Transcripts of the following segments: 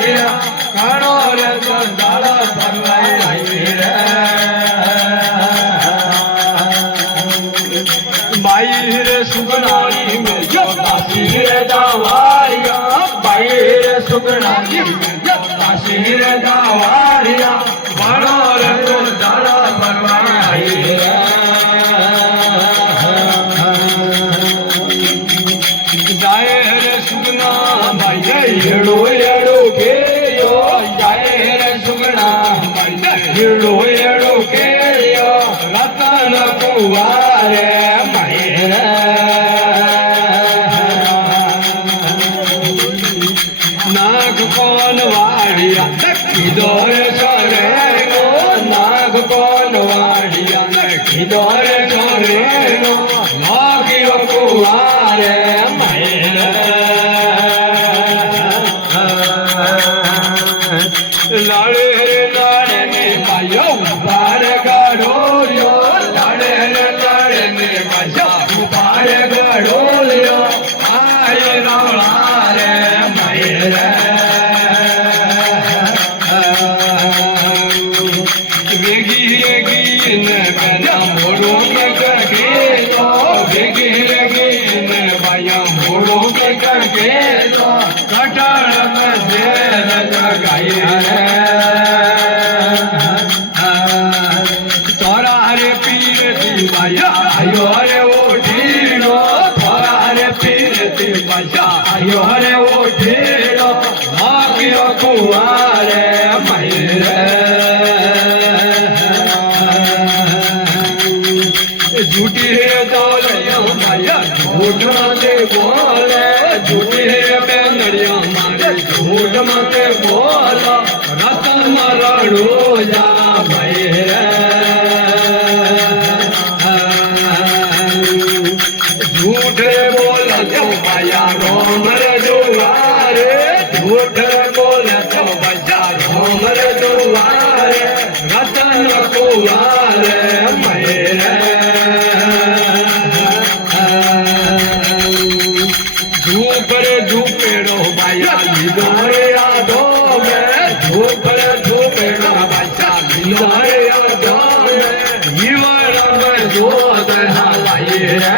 ઘણો રે સંસાર પરવાઈ રે બાઈ રે સુગનાની મેં કાશી રે દાવારિયા બાઈ રે સુગનાની કાશી રે દાવારિયા ઘણો રે સંસાર પરવાઈ રે હેડો હેડો કેયો જાય રે સુગણા હેડો હેડો કેયો રતન કુવારે મળી રે નાગ કોન વાડિયા કીધો રે સોરે નો નાગ કોન વાડિયા કીધો રે સોરે નો નાગ્યો કુવારે મળી રે લાડે રે લાડે ને ભાઈઓ ઉભાર ગડોલ્યો લાડે રે લાડે ને ભાઈઓ ઉભાર ગડોલ્યો આય રાળા રે મય રે વેગી વેગી ને ગના મોડો કે કરગેલો વેગી વેગી ને ભાઈઓ મોડો કે કરગેલો કટાળ માં જેલ જગાઈ રે તોરા રે પીર દીવાયા આયો રે ઓઢીનો તોરા રે પીર દીવાયા આયો રે ઓઢીનો ભાગ્યો કુવારે મય રે झूठी है दौलया माया झूठ माते बोले झूठी है बेंगड़िया मारे झूठ माते बोला रतन मरड़ो जा भाई रे झूठ बोला जो माया रोम रे दुआरे झूठ बोला जो माया रोम रे दुआरे रतन कुवारे मय रे झूपड़े झूपेड़ो बाया लीधारे यादो में झूपड़े झूपेड़ो बाया लीधारे यादो में जीवन में जो दहाई रे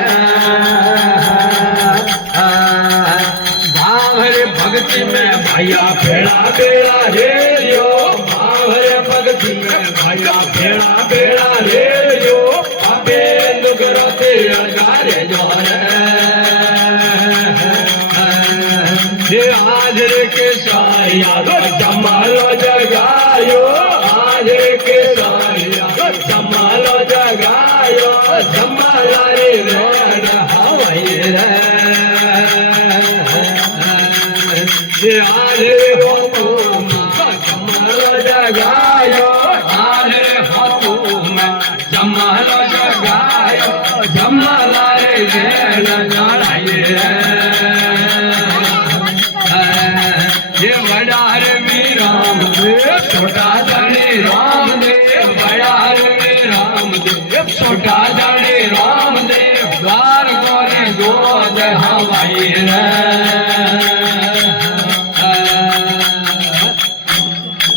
भावरे भक्ति में भैया भेड़ा बेड़ा रे जो भावरे भक्ति में भैया भेड़ा बेड़ा रे जो अबे नुगरते अगारे जो आज रे के साया जमालो जगायो आज रे के साया जमालो जगायो जमाला रे रेण हवाई रे आज रे हो जमालो जगायो आज रे हो जमालो जगायो जमाला रे रेण लड़ाई रे ये बड़ा रे राम देव छोटा धनी राम देव बड़ा रे राम देव छोटा धनी राम देव द्वार गोरे दो हवाई रे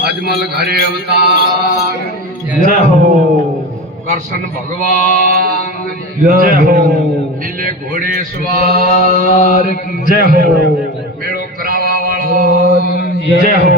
अजमल घरे अवतार जय हो कृष्ण भगवान जय हो नीले घोड़े सवार जय हो मेड़ो करावा वाला जय हो।